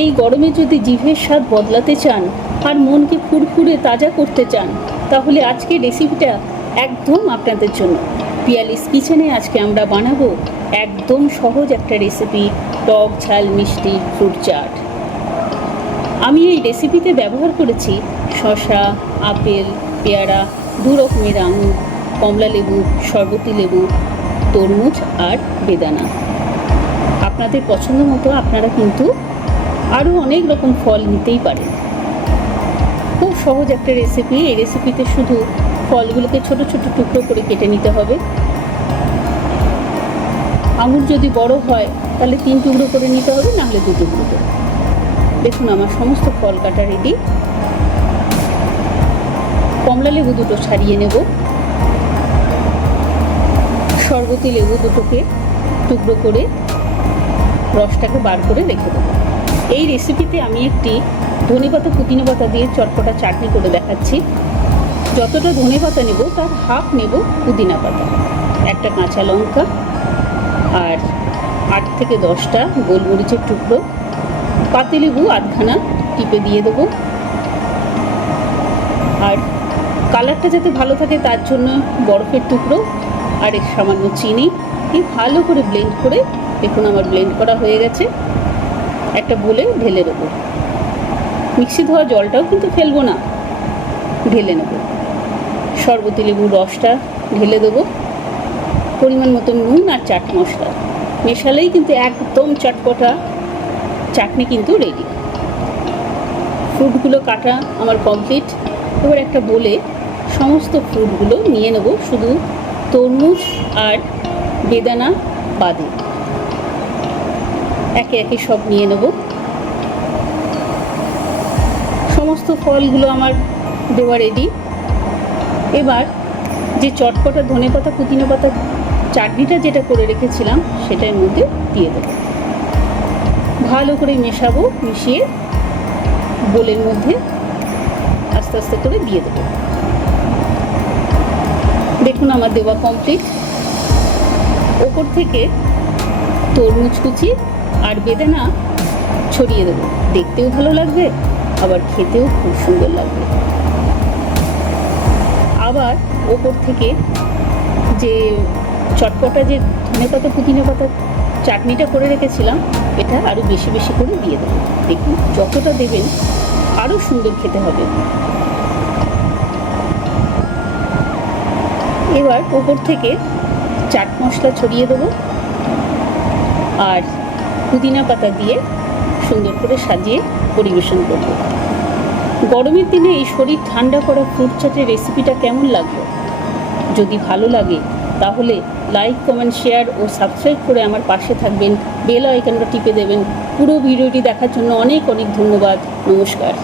এই গরমে যদি জিভের স্বাদ বদলাতে চান আর মনকে ফুরফুরে তাজা করতে চান, তাহলে আজকে রেসিপিটা একদম আপনাদের জন্য। পিয়ালিস কিচেনে আজকে আমরা বানাবো একদম সহজ একটা রেসিপি, টক ঝাল মিষ্টি ফ্রুট চাট। আমি এই রেসিপিতে ব্যবহার করেছি শসা, আপেল, পেয়ারা, দু রকমের আঙুর, কমলা লেবু, শরবতি লেবু, তরমুজ আর বেদানা। আপনাদের পছন্দ মতো আপনারা কিন্তু আরও অনেক রকম ফল নিতেই পারেন। খুব সহজ একটা রেসিপি। এই রেসিপিতে শুধু ফলগুলোকে ছোট ছোট টুকরো করে কেটে নিতে হবে। আঙুর যদি বড় হয় তাহলে 3 টুকরো করে নিতে হবে, না হলে 2 টুকরো করে। দেখুন আমার সমস্ত ফল কাটা রেডি। কমলা লেবু 2টো ছাড়িয়ে নেব। শরবতি লেবু 2টোকে টুকরো করে রসটাকে বার করে রেখে দেবো। এই রেসিপিতে আমি একটি ধনেপাতা পুদিনা পাতা দিয়ে চটপটা চাটনি করে দেখাচ্ছি। যতটা ধনেপাতা নেব তার হাফ নেব পুদিনা পাতা, একটা কাঁচা লঙ্কা আর 8 থেকে 10টা গোলমরিচের টুকরো, পাতিলেবু আধখানা টিপে দিয়ে দেবো। আর কালারটা যাতে ভালো থাকে তার জন্য বরফের টুকরো আর এক সামান্য চিনি দিয়ে ভালো করে ব্লেন্ড করে, দেখুন আমার ব্লেন্ড করা হয়ে গেছে। একটা বলে ঢেলে দেবো। মিক্সি ধোয়া জলটাও কিন্তু ফেলবো না, ঢেলে নেব। শরবতি লেবুর রসটা ঢেলে দেবো, পরিমাণ মতো নুন আর চাট মশলা মেশালেই কিন্তু একদম চটপটা চাটনি কিন্তু রেডি। ফ্রুটগুলো কাটা আমার কমপ্লিট। এবার একটা বলে সমস্ত ফ্রুটগুলো নিয়ে নেব, শুধু তরমুজ আর বেদানা বাদে একে একে সব নিয়ে নেব। সমস্ত ফলগুলো আমার দেওয়া রেডি। এবার যে চটপটা ধনেপাতা পুদিনা পাতা চাটনিটা যেটা করে রেখেছিলাম সেটার মধ্যে দিয়ে দেব। ভালো করে মেশাবো, মিশিয়ে বোলের মধ্যে আস্তে আস্তে করে দিয়ে দেব। দেখুন আমার দেওয়া কমপ্লিট। ওপর থেকে তরমুজ কুচি আর বেদানা ছড়িয়ে দেবো। দেখতেও ভালো লাগবে, আবার খেতেও খুব সুন্দর লাগবে। আবার ওপর থেকে যে চটপটা যে ধনেপাতা পুদিনা পাতা চাটনিটা করে রেখেছিলাম এটা আরও বেশি বেশি করে দিয়ে দেবো। দেখুন যতটা দেবেন আরও সুন্দর খেতে হবে। এবার ওপর থেকে চাট মশলা ছড়িয়ে দেবো আর পুদিনা পাতা দিয়ে সুন্দর করে সাজিয়ে পরিবেশন করব। গরমের দিনে এই শরীর ঠান্ডা করা ফ্রুট চাটের রেসিপিটা কেমন লাগলো? যদি ভালো লাগে তাহলে লাইক, কমেন্ট, শেয়ার ও সাবস্ক্রাইব করে আমার পাশে থাকবেন। বেল আইকনটা টিপে দেবেন। পুরো ভিডিওটি দেখার জন্য অনেক অনেক ধন্যবাদ। নমস্কার।